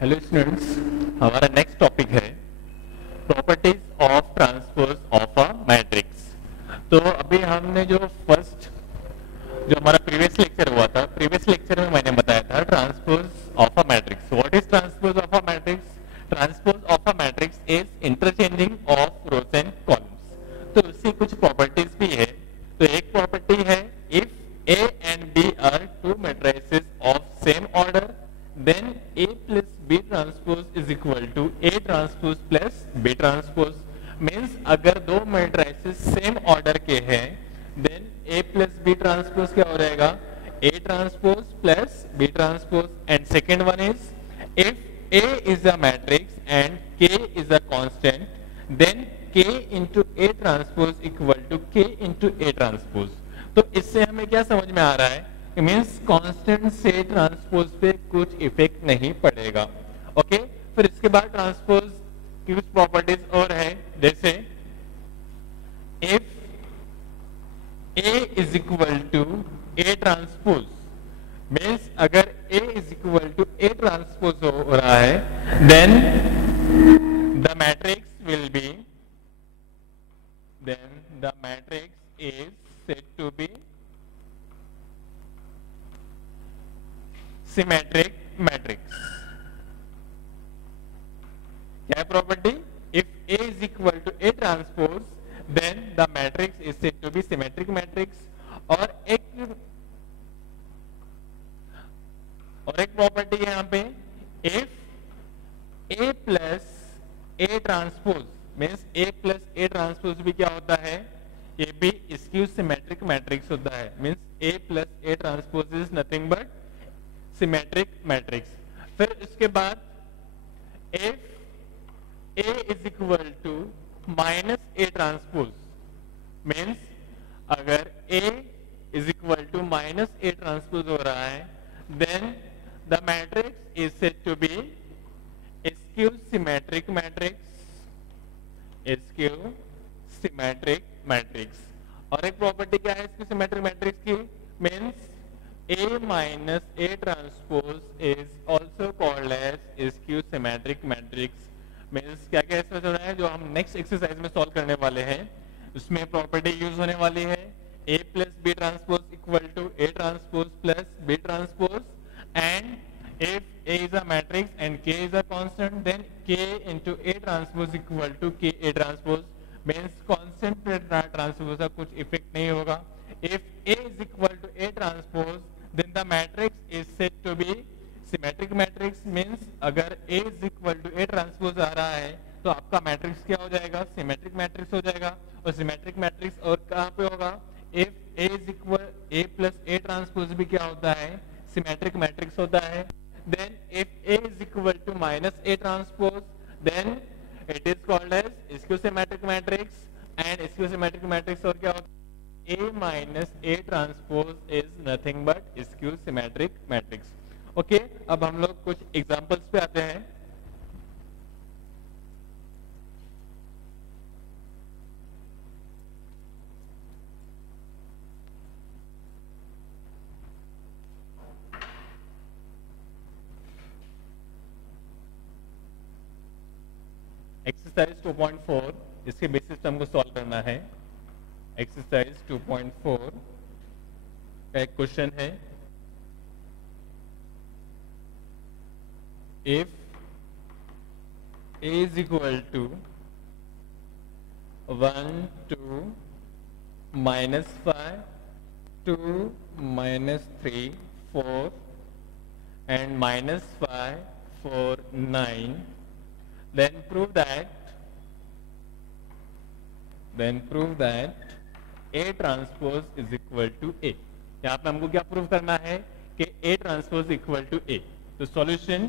Hello students, हमारा next topic है properties of transpose of a matrix. तो अभी हमने जो हमारा प्रीवियस लेक्चर हुआ था, प्रीवियस लेक्चर में मैंने बताया था transpose of a matrix. What is transpose of a matrix? Transpose of a matrix is interchanging of rows and columns. तो उसकी कुछ प्रॉपर्टीज भी है। तो एक प्रॉपर्टी है, if A and B are two matrices of same order then A plus B transpose is equal to A transpose plus B transpose। Means अगर दो मैट्रिसेस सेम ऑर्डर के हैं then A plus B transpose क्या हो जाएगा? A transpose plus B transpose। And second one is if A is a matrix and K is a constant then K into A transpose equal to K into A transpose। तो इससे हमें क्या समझ में आ रहा है? मीन्स कांस्टेंट से transpose पे कुछ इफेक्ट नहीं पड़ेगा। ओके, फिर इसके बाद ट्रांसपोज की कुछ प्रॉपर्टीज और है, जैसे if A is equal to A transpose, means अगर A is equal to A transpose हो रहा है then the matrix will be is said to be symmetric matrix. क्या है property? If A is equal to A transpose then the matrix is said to be symmetric matrix। और एक property है यहाँ पे, if A plus A transpose means A plus A transpose भी क्या होता है? ये भी स्क्यू सिमेट्रिक मैट्रिक्स होता है। Means A plus A transpose is nothing but symmetric matrix. फिर इसके बाद if A is equal to minus A transpose, means अगर A is equal to minus A transpose हो रहा है then the matrix is said to be skew symmetric matrix, skew symmetric matrix. और एक property क्या है इसकी सिमेट्रिक मैट्रिक्स की? Means A minus A transpose is also called as skew symmetric matrix। Means क्या क्या इसमें सुना है जो हम नेक्स्ट एक्सरसाइज में सॉल्व करने वाले हैं, उसमें प्रॉपर्टी यूज होने वाली है A plus B transpose equal to A transpose plus B transpose। and if A is a matrix and K is a constant then K into A transpose equal to K A transpose। Means constant पे transpose का कुछ effect नहीं होगा। if A is equal to A transpose then the matrix is said to be symmetric matrix। means अगर A is equal to A transpose आ रहा है तो आपका मैट्रिक्स क्या हो जाएगा? सिमेट्रिक मैट्रिक्स हो जाएगा। और सिमेट्रिक मैट्रिक्स और कहाँ पे होगा? if A is equal A plus A transpose भी क्या होता है? सिमेट्रिक मैट्रिक्स होता है। then if A is equal to minus A transpose then it is called as skew symmetric matrix। and skew symmetric matrix और क्या होता है? A minus A transpose is nothing but skew symmetric matrix। Okay, अब हम लोग कुछ examples पे आते हैं। एक्सरसाइज 2.4 इसके बेसिस हमको सॉल्व करना है। एक्सरसाइज 2.4 का एक क्वेश्चन है, if A is equal to 1 2 minus 5 2 minus 3 4 and minus 5 4 9 then prove that A transpose is equal to A। यहाँ पे हमको क्या प्रूव करना है कि A transpose equal to A। तो सॉल्यूशन,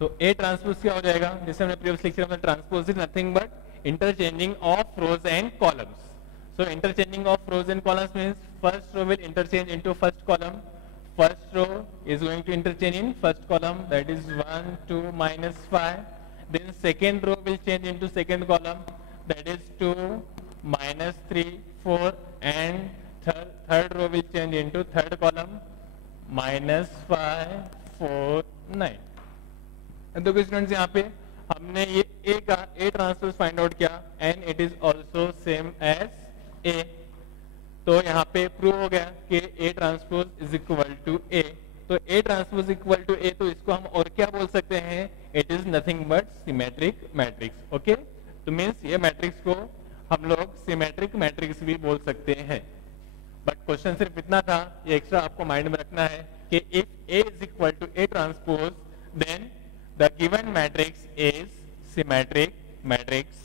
तो A ट्रांसपोज क्या हो जाएगा? जैसे हमने प्रीवियस लेक्चर में, transpose is nothing but interchanging of rows and columns. So interchanging of rows and columns means first row will interchange into first column, first row is going to interchange in first column, that is 1 2 minus 5, then second row will change into second column, that is 2 minus 3 4, and third row will change into third column, -549। देखो students यहाँ पे हमने ये A का A transpose find out किया and it is also same as A. तो यहाँ पे प्रूव हो गया कि A transpose is equal to A. तो A transpose equal to A, तो इसको हम और क्या बोल सकते हैं, it is nothing but symmetric matrix. Okay, तो मीन्स ये मैट्रिक्स को हम लोग सिमेट्रिक मैट्रिक्स भी बोल सकते हैं। बट क्वेश्चन सिर्फ इतना था, ये एक्स्ट्रा आपको माइंड में रखना है कि if A is equal to A transpose then the given matrix is symmetric matrix.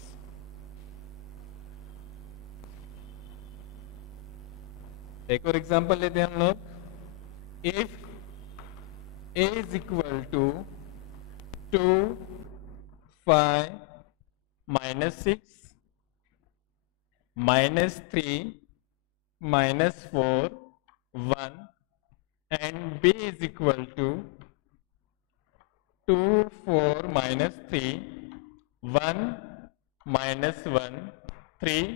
एक और एग्जांपल लेते हैं हम लोग। If A is equal to 2 5 -6 -3 -4 1 and b is equal to 2 4 -3 1 -1 3,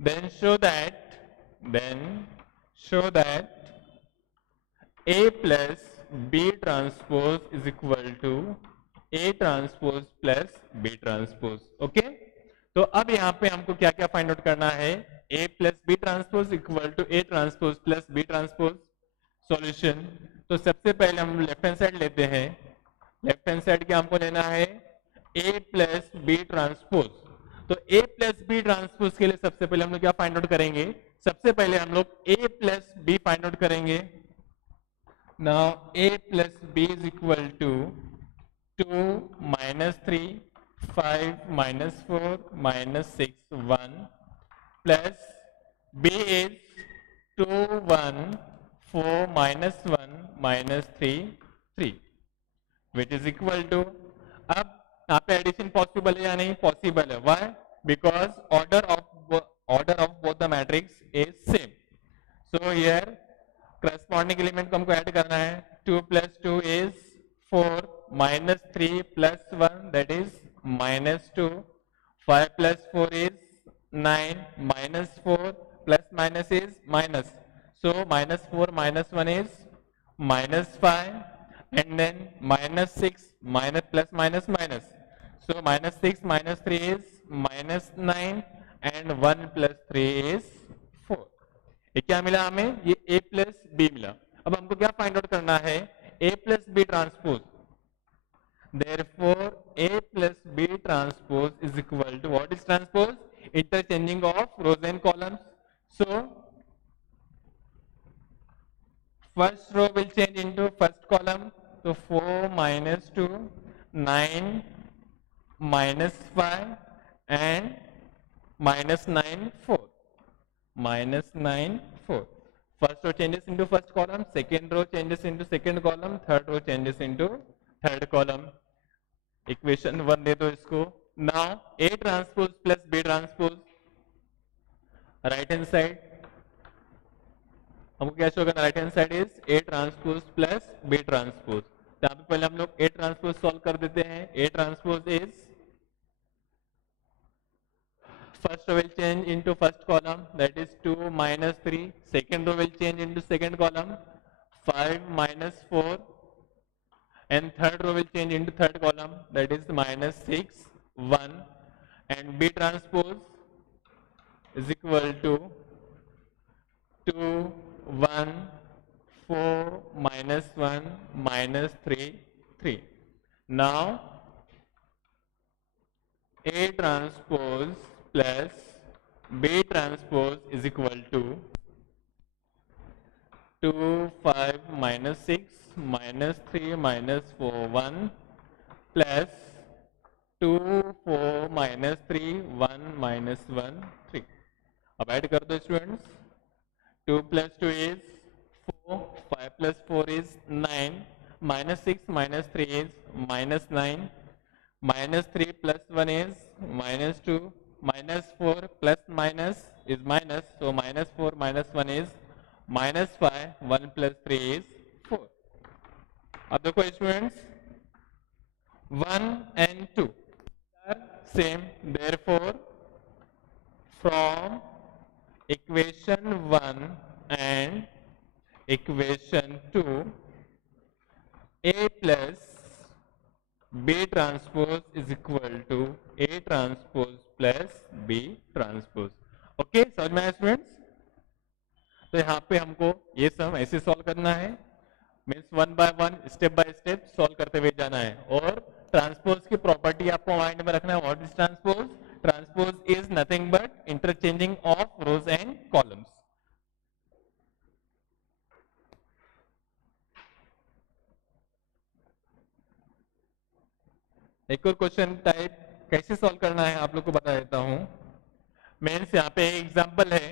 then show that a plus b transpose is equal to a transpose plus b transpose। Okay, तो अब यहाँ पे हमको क्या क्या फाइंड आउट करना है, a plus B transpose equal to A transpose plus B transpose. Solution, तो सबसे पहले हम लेफ्ट हैंड साइड लेते हैं। लेफ्ट हैंड साइड क्या हमको लेना है, a प्लस बी ट्रांसपोज। तो a प्लस बी ट्रांसपोज के लिए सबसे पहले हम लोग क्या फाइंड आउट करेंगे, सबसे पहले हम लोग a plus B find out करेंगे। Now a plus B is equal to 2 -3 5 -4 -6 1 plus b is 2 1 4 -1 -3 3 which is equal to, अब यहाँ पे एडिशन पॉसिबल है या नहीं, पॉसिबल है। Why, because order of both the matrix is same. So here corresponding element को हमको ऐड करना है। 2 + 2 is 4 -3 + 1 that is -2, 5 + 4 is 9, -4 plus minus is minus, so -4 -1 is -5 and then -6 minus plus minus minus, so -6 -3 is -9 and 1 + 3 is 4। ये क्या मिला हमें, ये a plus B मिला। अब हमको क्या फाइंड आउट करना है, a plus B transpose. Therefore a plus b transpose is equal to, what is transpose, interchanging of rows and columns. So first row will change into first column, so 4 -2 9 -5 and -9 4 -9 4। first row changes into first column, second row changes into second column, third row changes into third column. Equation 1 दे दो इसको। Now A transpose plus B transpose, right hand side हमको क्या show करना, right hand side is A transpose plus B transpose. यहाँ पे पहले हम लोग ए ट्रांसपोज सॉल्व कर देते हैं। ए transpose is first row will change into first column, that is 2 -3, second row will change into second column 5 -4 and third row will change into third column, that is -6 1 and b transpose is equal to 2 1 4 -1 -3 3। now a transpose plus b transpose is equal to 2 5 -6 -3 -4 1 plus 2 4 -3 1 -1 3। अब add कर दो students. 2 + 2 is 4, 5 + 4 is 9, -6 -3 is -9, -3 + 1 is -2, -4 plus minus is minus, so -4 -1 is -5, 1 + 3 is 4। अब देखो students 1 and 2 are same, therefore from equation 1 and equation to A plus B transpose is equal to A transpose plus B transpose. Okay, समझ में आया students? तो यहाँ पे हमको ये सम ऐसे सॉल्व करना है, means one by one step by step solve करते हुए जाना है। और ट्रांसपोज की प्रॉपर्टी आपको माइंड में रखना है। What is transpose? Transpose is nothing but interchanging of rows and columns. एक और क्वेश्चन टाइप कैसे सॉल्व करना है आप लोग को बता देता हूं। मीन्स यहाँ पे एग्जांपल है,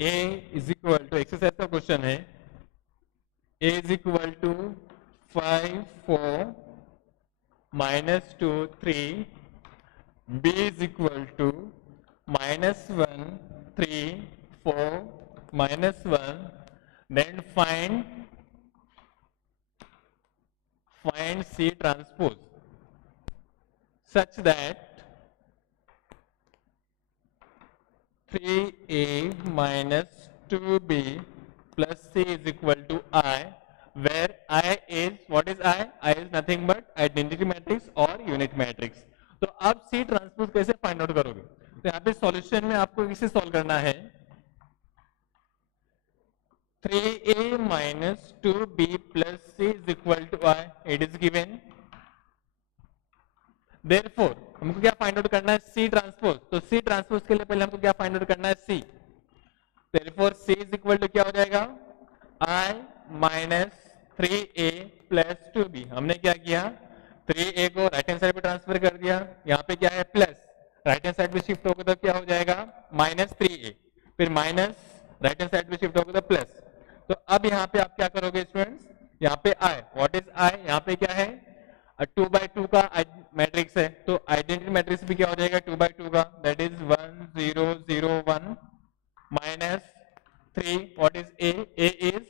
a is equal to, exercise का क्वेश्चन है, a is equal to 5 4 minus 2 3, b is equal to -1 3 4 -1, then find C transpose such that 3a minus 2b plus C is equal to I, where I is, what is I? I is nothing but identity matrix और unit matrix। तो अब C transpose कैसे find out करोगे? तो यहाँ पे solution में आपको इसे सॉल्व करना है। 3a minus 2b plus C is equal to I, it is given। Therefore हमको क्या फाइंड आउट करना है? C transpose. तो C ट्रांसपोज के लिए पहले हमको क्या फाइंड आउट करना है? C। Therefore C is equal to क्या हो जाएगा? I minus 3a plus 2b। हमने क्या किया? 3a को राइट हैंड साइड पे ट्रांसफर कर दिया, यहाँ पे क्या है? प्लस, राइट हैंड साइड पे शिफ्ट होगा तो क्या हो जाएगा? -3a, फिर माइनस, राइट हैंड साइड पे शिफ्ट होगा तो प्लस। तो अब यहाँ पे आप क्या करोगे स्टूडेंट्स? यहाँ पे I, व्हाट इज I? यहाँ पे क्या है? 2 by 2 का मैट्रिक्स है, तो आइडेंटिटी मैट्रिक्स भी क्या हो जाएगा? 2 by 2 का, that is 1 0 0 1 minus 3, what is A? A is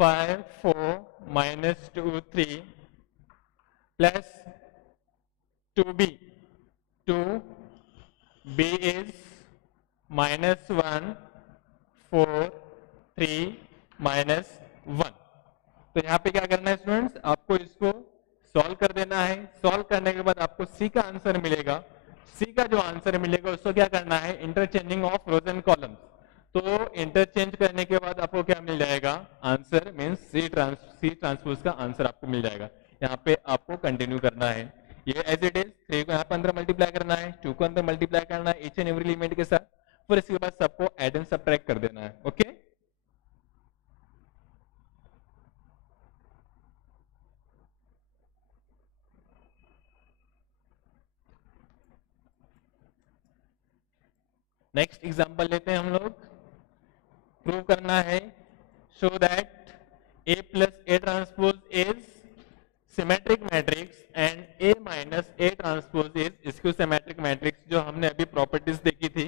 5 4 minus 2 3 plus 2b, 2b is -1 4 3 minus 1। तो यहाँ पे क्या करना है स्टूडेंट्स? आपको इसको सॉल्व कर देना है। सॉल्व करने के बाद आपको सी का आंसर मिलेगा। सी का जो आंसर मिलेगा उसको क्या करना है? Interchanging of rows and columns. तो इंटरचेंज करने के बाद आपको क्या मिल जाएगा? आंसर मीन्स सी ट्रांसपोज का आंसर आपको मिल जाएगा। यहाँ पे आपको कंटिन्यू करना है, ये एज इट इज। 3 को यहाँ पे अंदर मल्टीप्लाई करना है, 2 को अंदर मल्टीप्लाई करना है ईच एंड एवरी एलिमेंट के साथ, फिर इसके बाद सबको एड एंड सबट्रैक्ट कर देना है। ओके, नेक्स्ट एग्जांपल लेते हैं हम लोग। प्रूव करना है, show that A plus A transpose is symmetric matrix and A minus A transpose is skew symmetric matrix, जो हमने अभी प्रॉपर्टीज देखी थी।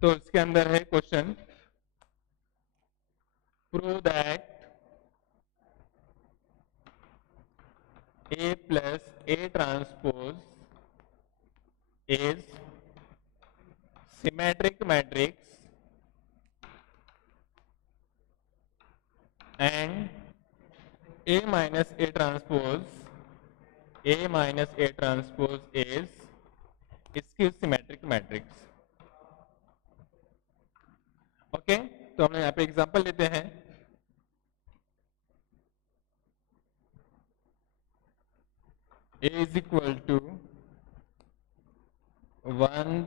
तो इसके अंदर है question, prove that A plus A transpose is symmetric matrix and A minus A transpose is skew symmetric matrix। Okay, तो हम यहाँ पे एग्जांपल लेते हैं। A is equal to 1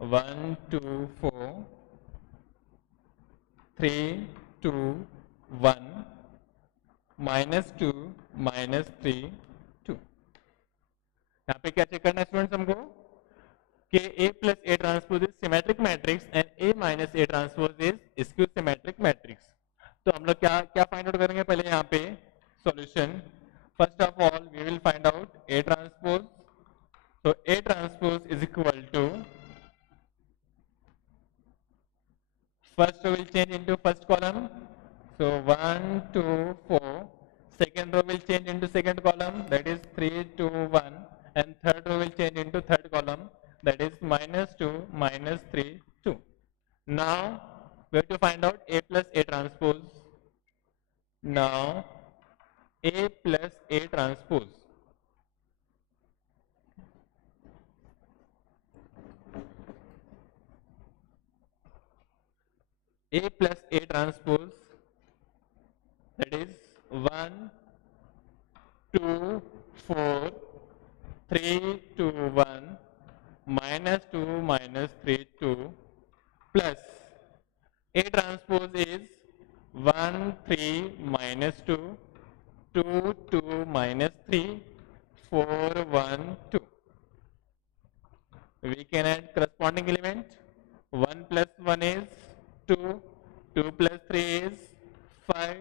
1 2 4 3 2 1 -2 -3 2। यहाँ पे क्या चेक करना है स्टूडेंट्स हमको कि A plus A transpose is symmetric matrix and A minus A transpose is skew symmetric matrix। तो हम लोग क्या क्या फाइंड आउट करेंगे? पहले यहाँ पे solution, first of all we will find out A transpose। तो A transpose is equal to, first row will change into first column, so 1 2 4, second row will change into second column, that is 3 2 1, and third row will change into third column, that is -2 -3 2। Now we have to find out A plus A transpose. Now A plus A transpose. A plus A transpose, that is 1, 2, 4, 3, 2, 1, minus 2, minus 3, 2, plus A transpose is 1, 3, minus 2, 2, 2, minus 3, 4, 1, 2. We can add corresponding element. 1 plus 1 is 2, 2 plus 3 is 5,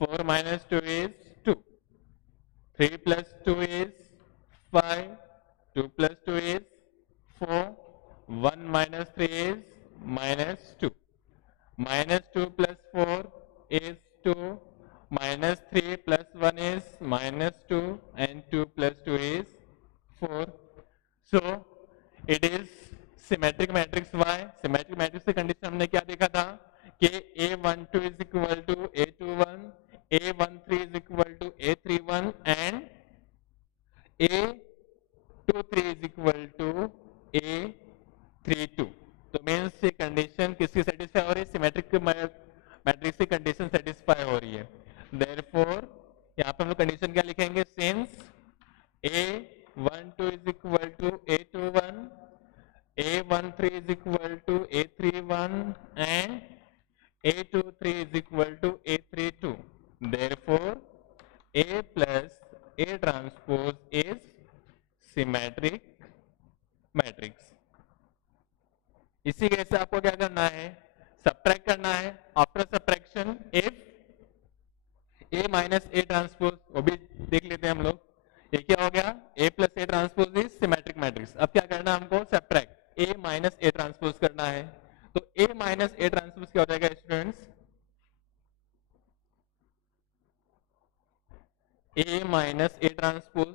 4 minus 2 is 2, 3 plus 2 is 5, 2 plus 2 is 4, 1 minus 3 is minus 2, minus 2 plus 4 is 2, minus 3 plus 1 is minus 2, and 2 plus 2 is 4. So it is symmetric matrix Y. Symmetric matrix की condition हमने क्या देखा था कि A12 is equal to A21, A13 is equal to A31 and A23 is equal to A32. तो means ये condition किसकी satisfy हो रही है? सिमेट्रिक मैट्रिक्स की कंडीशन सेटिस्फाई हो रही है. देयरफॉर यहाँ पे हम लोग कंडीशन क्या लिखेंगे? Since A12 is equal to A21, A13 is equal to A31 and A23 is equal to A32. Therefore, A plus A transpose is symmetric matrix. इसी कैसे आपको क्या करना है? सब्ट्रैक्ट करना है. After subtraction if A minus A transpose, वो भी देख लेते हैं हम लोग. ये क्या हो गया? A plus A transpose is symmetric matrix. अब क्या करना है हमको? Subtract A minus A transpose करना है. तो A माइनस A ट्रांसपोज क्या हो जाएगा students? A minus A transpose.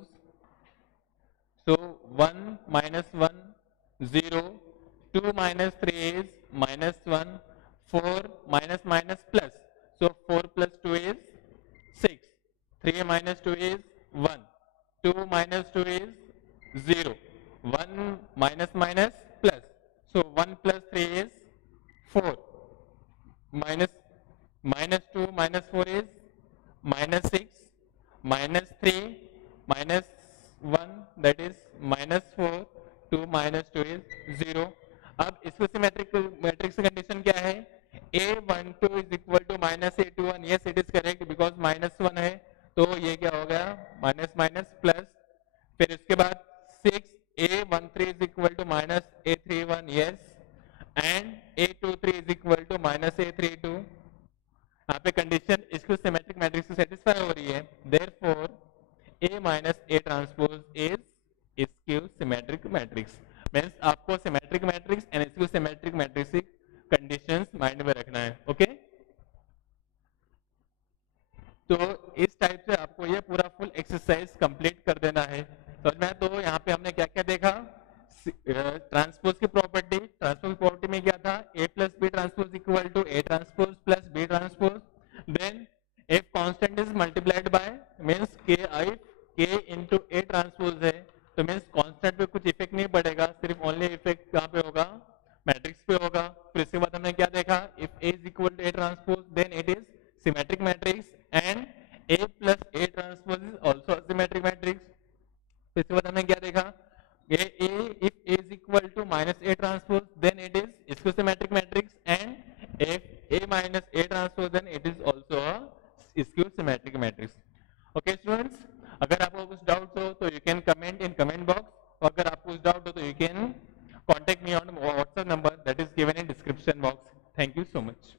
So 1 minus 1 0, 2 minus 3 is minus 1, 4 minus minus plus. So 4 plus 2 is 6, 3 minus 2 is 1, 2 minus 2 is 0, 1 minus minus plus. So 1 plus 3 is 4, minus 2 minus 4 is minus 6, minus 3 minus 1 that is minus 4, 2 minus 2 is 0. अब इसको symmetric matrix condition क्या है? A12 is equal to minus A21. yes it is correct because minus 1 है, तो ये क्या हो गया? Minus minus plus. फिर इसके बाद 6 A13 is equal to minus A31. yes, and A23 is equal to minus A32. यहाँ पे कंडीशन इसको सिमेट्रिक मैट्रिक्स से सेटिस्फाई हो रही है. Therefore A minus A transpose is skew symmetric matrix. Means आपको symmetric matrix and skew symmetric matrix की conditions mind में रखना है. ओके तो इस टाइप से आपको ये पूरा फुल एक्सरसाइज कंप्लीट कर देना है. समझ में? तो यहाँ पे हमने क्या क्या देखा? ट्रांसपोज की प्रॉपर्टी. ट्रांसपोज प्रॉपर्टी में क्या था? A plus B transpose equal to A transpose plus B transpose. Then if constant is multiplied by means K into A transpose है, तो मीन्स कांस्टेंट पे कुछ इफेक्ट नहीं पड़ेगा, सिर्फ ओनली इफेक्ट कहाँ पे होगा? मैट्रिक्स पे होगा. फिर इसके बाद हमने क्या देखा? If A is equal to A transpose then it is symmetric matrix and A plus A transpose is also a symmetric matrix. फिर इसके बाद हमने क्या देखा? if A is equal to minus A transpose then it is skew symmetric matrix and if A minus A transpose then it is also a skew symmetric matrix. Okay students, अगर आपको कुछ doubt हो तो you can comment in comment box, और अगर आपको कुछ doubt हो तो you can contact me on WhatsApp number that is given in description box. Thank you so much.